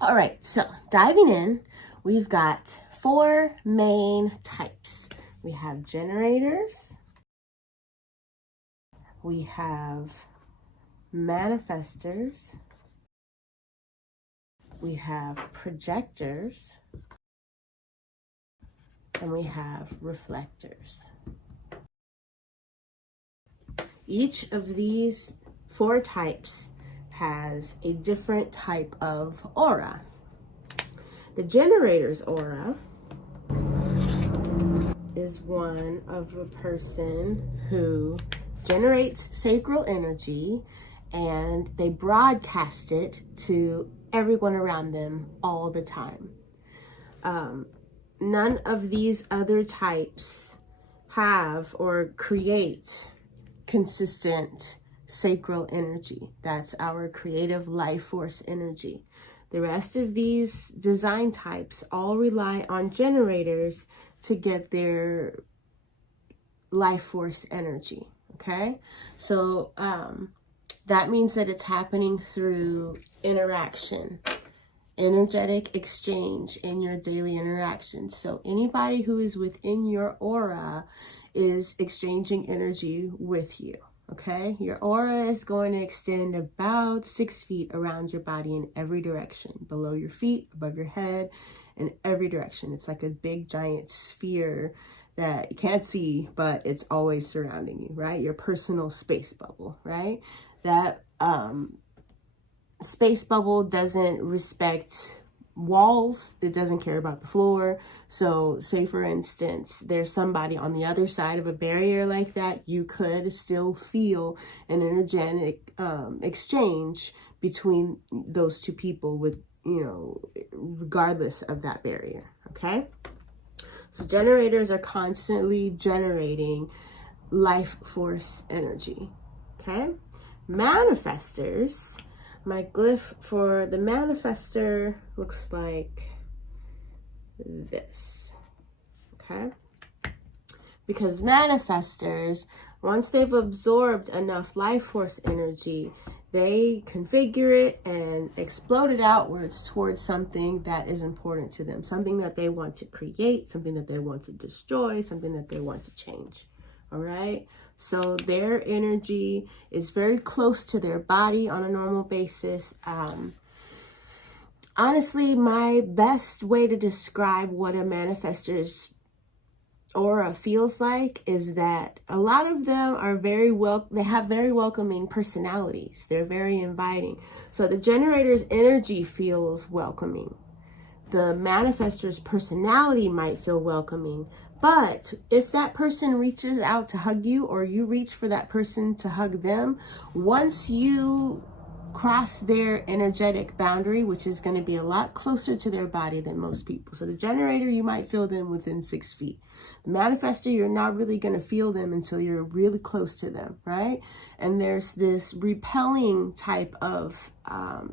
All right, so diving in, we've got 4 main types. We have generators, we have manifestors, we have projectors, and we have reflectors. Each of these 4 types has a different type of aura. The generator's aura is one of a person who generates sacral energy and they broadcast it to everyone around them all the time. None of these other types have or create consistent sacral energy. That's our creative life force energy. The rest of these design types all rely on generators to get their life force energy. Okay, so that means that it's happening through interaction, energetic exchange in your daily interactions. So anybody who is within your aura is exchanging energy with you. Okay, your aura is going to extend about 6 feet around your body in every direction, below your feet, above your head, in every direction. It's like a big giant sphere that you can't see, but it's always surrounding you, right? Your personal space bubble, right? That space bubble doesn't respect walls. It doesn't care about the floor. So say for instance, there's somebody on the other side of a barrier like that, you could still feel an energetic exchange between those 2 people with, regardless of that barrier. Okay. So generators are constantly generating life force energy. Okay. Manifestors, my glyph for the manifestor looks like this. Okay. Because manifestors, once they've absorbed enough life force energy, they configure it and explode it outwards towards something that is important to them, something that they want to create, something that they want to destroy, something that they want to change. All right. So their energy is very close to their body on a normal basis. Honestly, my best way to describe what a manifestor's aura feels like is that a lot of them are they have very welcoming personalities. They're very inviting. So the generator's energy feels welcoming. The manifestor's personality might feel welcoming, but if that person reaches out to hug you or you reach for that person to hug them, once you cross their energetic boundary, which is going to be a lot closer to their body than most people. So the generator, you might feel them within 6 feet. The manifestor, you're not really going to feel them until you're really close to them, right? And there's this repelling type of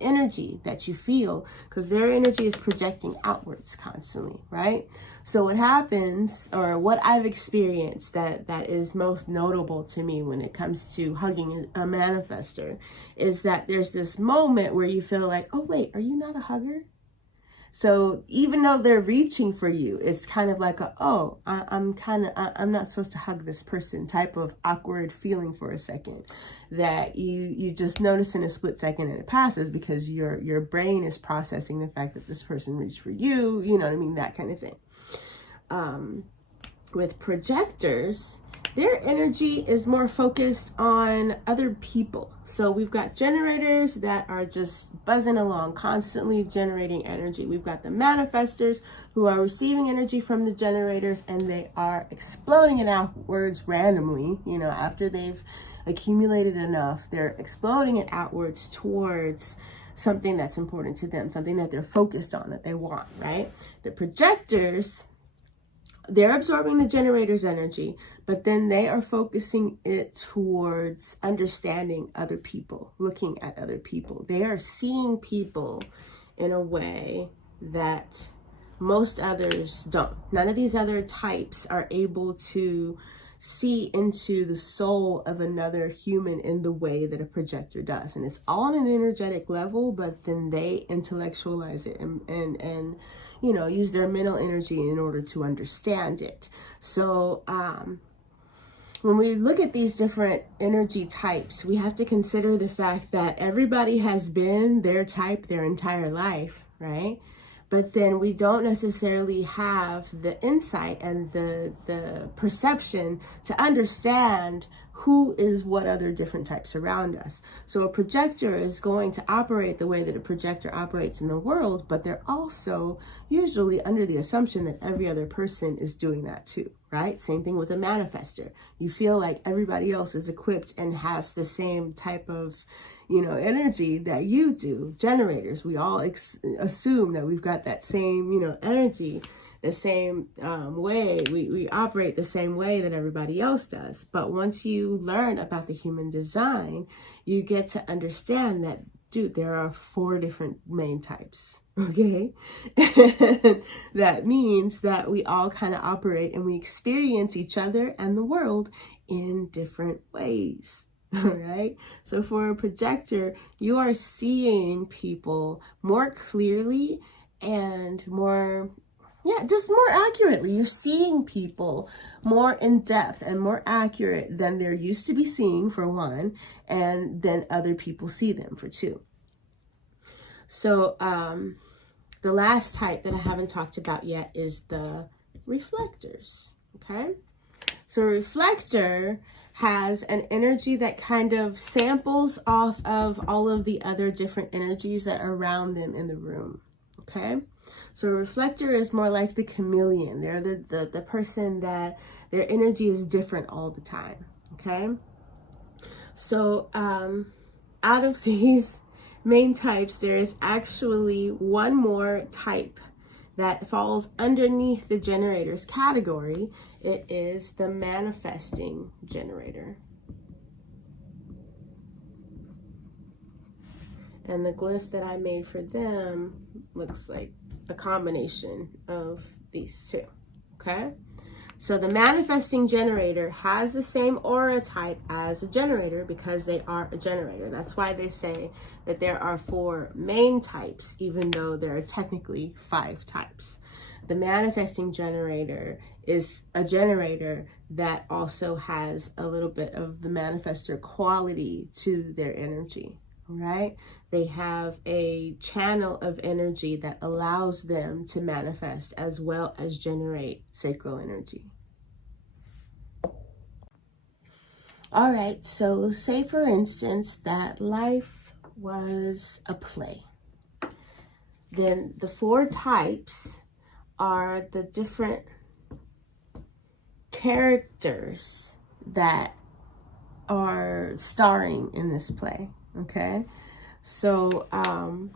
energy that you feel because their energy is projecting outwards constantly, right? So what happens, or what I've experienced that is most notable to me when it comes to hugging a manifestor, is that there's this moment where you feel like, oh wait, are you not a hugger? So even though they're reaching for you, it's kind of like I'm not supposed to hug this person type of awkward feeling for a second that you just notice in a split second and it passes because your brain is processing the fact that this person reached for you, you know what I mean? That kind of thing. With projectors, their energy is more focused on other people. So we've got generators that are just buzzing along, constantly generating energy. We've got the manifestors who are receiving energy from the generators and they are exploding it outwards randomly. After they've accumulated enough, they're exploding it outwards towards something that's important to them, something that they're focused on, that they want, right? The projectors, they're absorbing the generator's energy, but then they are focusing it towards understanding other people, looking at other people. They are seeing people in a way that most others don't. None of these other types are able to see into the soul of another human in the way that a projector does. And it's all on an energetic level, but then they intellectualize it and you know, use their mental energy in order to understand it. So when we look at these different energy types, we have to consider the fact that everybody has been their type their entire life, right? But then we don't necessarily have the insight and the perception to understand who is what other different types around us. So a projector is going to operate the way that a projector operates in the world, but they're also usually under the assumption that every other person is doing that too, right? Same thing with a manifester. You feel like everybody else is equipped and has the same type of, you know, energy that you do. Generators, we all assume that we've got that same, you know, energy, the same way. We operate the same way that everybody else does. But once you learn about the human design, you get to understand that, dude, there are 4 different main types. Okay, that means that we all kind of operate and we experience each other and the world in different ways. All right. So for a projector, you are seeing people more clearly and more, just more accurately. You're seeing people more in depth and more accurate than they're used to be seeing, for one, and then other people see them, for 2. So, the last type that I haven't talked about yet is the reflectors, okay? So a reflector has an energy that kind of samples off of all of the other different energies that are around them in the room, okay? So a reflector is more like the chameleon. They're the person that their energy is different all the time, okay? So out of these main types, there's actually one more type that falls underneath the generators category. It is the manifesting generator. And the glyph that I made for them looks like a combination of these 2, okay? So the manifesting generator has the same aura type as a generator because they are a generator. That's why they say that there are 4 main types, even though there are technically 5 types. The manifesting generator is a generator that also has a little bit of the manifestor quality to their energy, right? They have a channel of energy that allows them to manifest as well as generate sacral energy. All right, so say for instance that life was a play. Then the 4 types are the different characters that are starring in this play, okay? So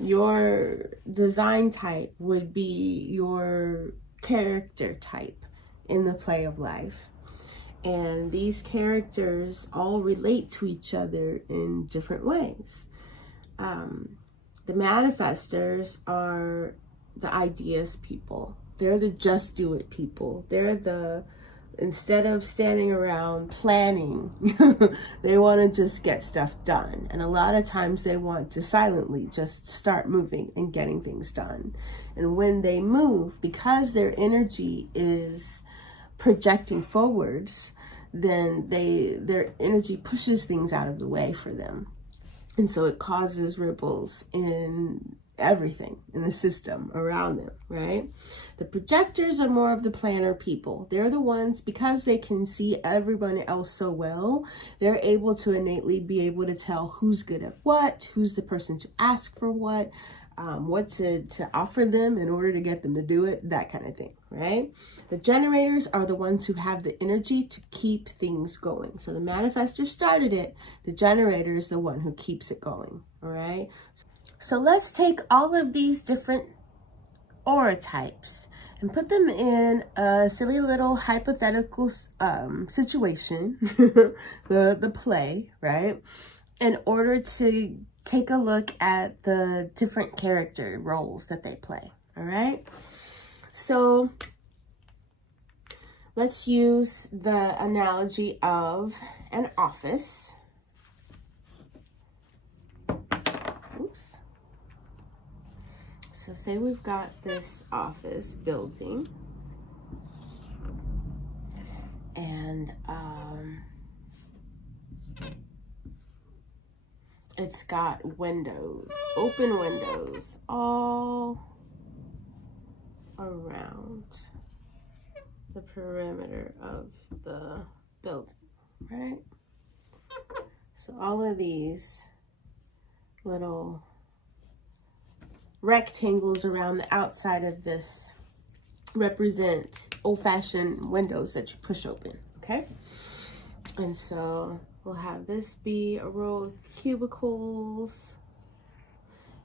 your design type would be your character type in the play of life. And these characters all relate to each other in different ways. The manifestors are the ideas people. They're the just do it people. They're the, instead of standing around planning, they want to just get stuff done. And a lot of times they want to silently just start moving and getting things done. And when they move, because their energy is projecting forwards, then their energy pushes things out of the way for them. And so it causes ripples in everything in the system around them, right? The projectors are more of the planner people. They're the ones, because they can see everyone else so well, they're able to innately be able to tell who's good at what, who's the person to ask for what to offer them in order to get them to do it, that kind of thing, right? The generators are the ones who have the energy to keep things going. So the manifestor started it, the generator is the one who keeps it going, all right? So let's take all of these different aura types and put them in a silly little hypothetical situation, the play, right? In order to take a look at the different character roles that they play, all right? So let's use the analogy of an office. Oops. So say we've got this office building, and it's got windows, open windows all around the perimeter of the building, right? So all of these little rectangles around the outside of this represent old-fashioned windows that you push open, okay? And so we'll have this be a row of cubicles,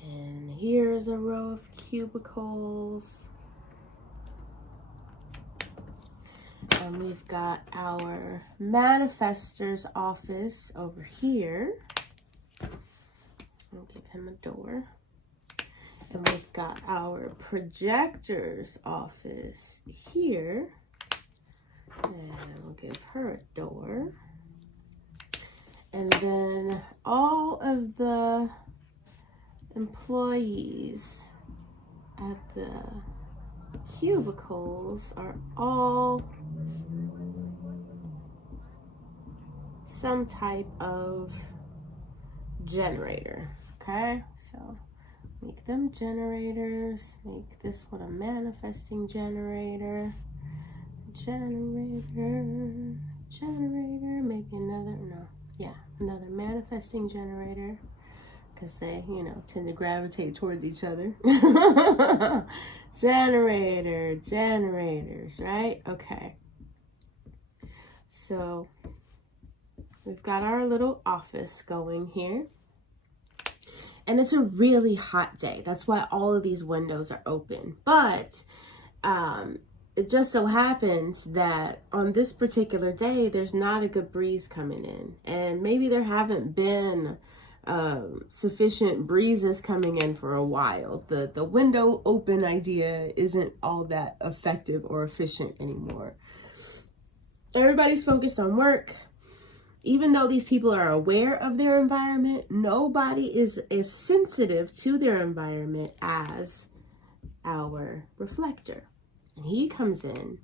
and here's a row of cubicles, and we've got our manifestor's office over here. I'll give him a door. And we've got our projector's office here. And we'll give her a door. And then all of the employees at the cubicles are all some type of generator, okay? So make them generators. Make this one a manifesting generator. Generator, maybe another manifesting generator, because they, tend to gravitate towards each other. Generators, right? Okay. So we've got our little office going here. And it's a really hot day. That's why all of these windows are open. But it just so happens that on this particular day, there's not a good breeze coming in. And maybe there haven't been sufficient breezes coming in for a while. The window open idea isn't all that effective or efficient anymore. Everybody's focused on work. Even though these people are aware of their environment, nobody is as sensitive to their environment as our reflector. And he comes in,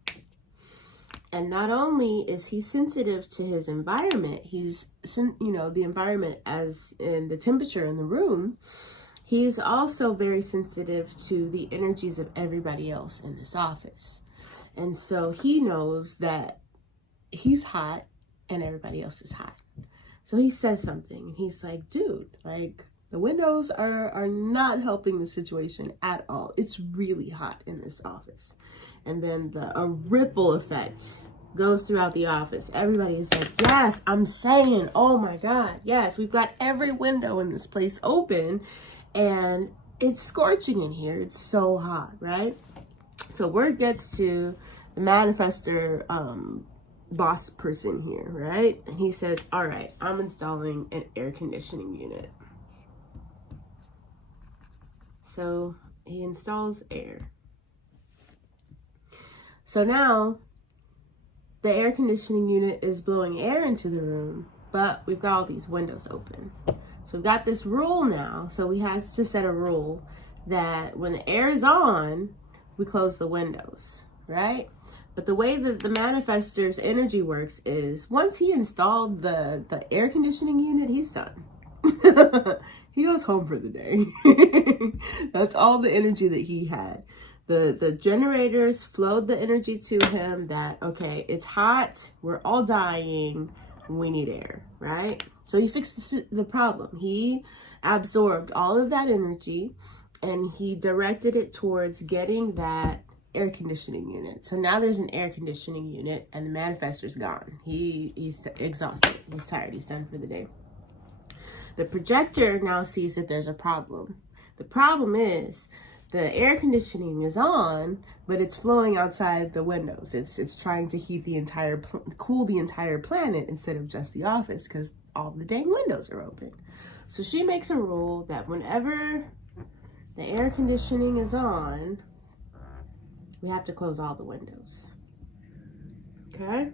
and not only is he sensitive to his environment, he's, the environment as in the temperature in the room, he's also very sensitive to the energies of everybody else in this office. And so he knows that he's hot, and everybody else is hot. So he says something. He's like, dude, like the windows are not helping the situation at all. It's really hot in this office. And then a ripple effect goes throughout the office. Everybody is like, yes, I'm saying, oh my God, yes, we've got every window in this place open and it's scorching in here. It's so hot, right? So word gets to the manifestor boss person here, right? And he says, all right, I'm installing an air conditioning unit. So he installs air. So now the air conditioning unit is blowing air into the room, but we've got all these windows open. So we've got this rule now. So we have to set a rule that when the air is on, we close the windows, right? But the way that the manifestor's energy works is once he installed the air conditioning unit, he's done. He goes home for the day. That's all the energy that he had. The generators flowed the energy to him that, okay, it's hot, we're all dying, we need air, right? So he fixed the problem. He absorbed all of that energy and he directed it towards getting that air conditioning unit. So now there's an air conditioning unit and the manifestor's gone. He's exhausted. He's tired. He's done for the day. The projector now sees that there's a problem. The problem is the air conditioning is on, but it's flowing outside the windows. It's trying to heat the entire, cool the entire planet instead of just the office because all the dang windows are open. So she makes a rule that whenever the air conditioning is on, we have to close all the windows. Okay.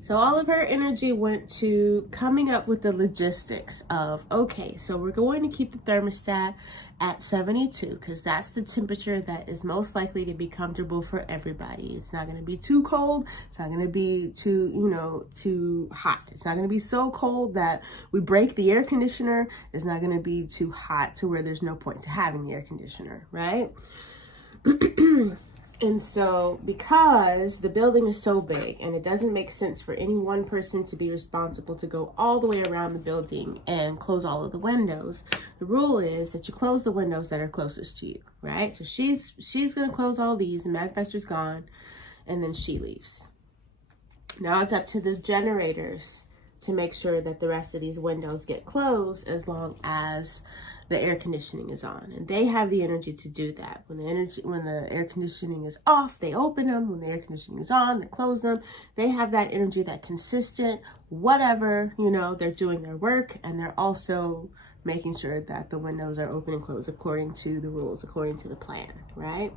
So all of her energy went to coming up with the logistics of, okay, so we're going to keep the thermostat at 72 because that's the temperature that is most likely to be comfortable for everybody. It's not going to be too cold. It's not going to be too hot. It's not going to be so cold that we break the air conditioner. It's not going to be too hot to where there's no point to having the air conditioner, right? And so because the building is so big and it doesn't make sense for any one person to be responsible to go all the way around the building and close all of the windows, the rule is that you close the windows that are closest to you, right? So she's going to close all these, the manifestor's gone, and then she leaves. Now it's up to the generators to make sure that the rest of these windows get closed as long as the air conditioning is on, and they have the energy to do that. When the air conditioning is off, they open them. When the air conditioning is on, they close them. They have that energy, that consistent, whatever, they're doing their work, and they're also making sure that the windows are open and closed according to the rules, according to the plan, right?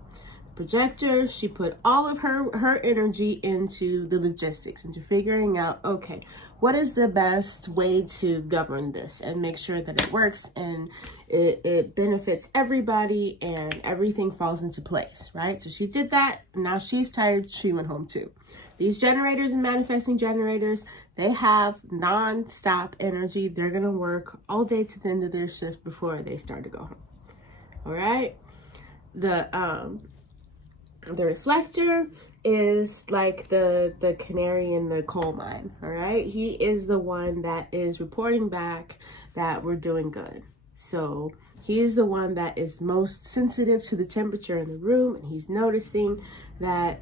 Projector, she put all of her energy into the logistics, into figuring out, okay, what is the best way to govern this and make sure that it works and it benefits everybody and everything falls into place, right? So she did that. Now she's tired. She went home too. These generators and manifesting generators, they have non-stop energy. They're going to work all day to the end of their shift before they start to go home. All right. The reflector is like the canary in the coal mine, all right? He is the one that is reporting back that we're doing good. So he is the one that is most sensitive to the temperature in the room, and he's noticing that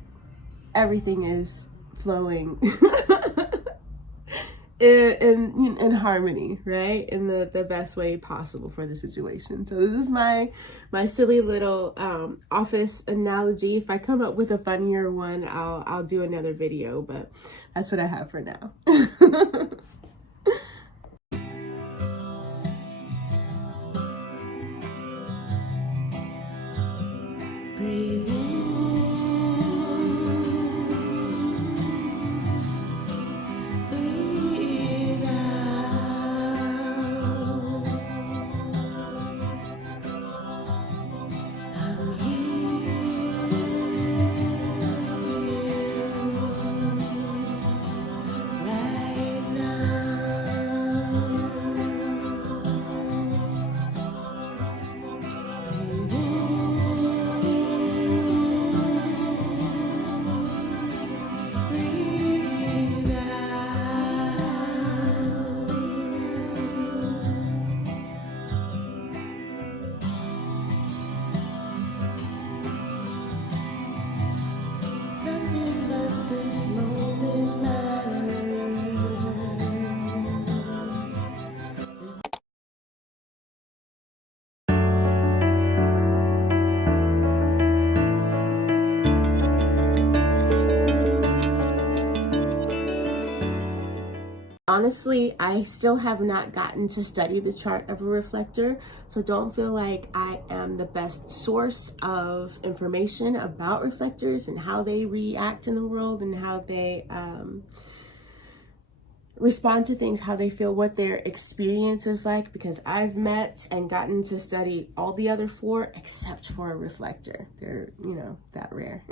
everything is flowing in harmony, right? In the best way possible for the situation. So this is my silly little office analogy. If I come up with a funnier one, I'll do another video, but that's what I have for now. Breathe in. Honestly, I still have not gotten to study the chart of a reflector, so don't feel like I am the best source of information about reflectors and how they react in the world and how they respond to things, how they feel, what their experience is like, because I've met and gotten to study all the other four except for a reflector. They're, that rare.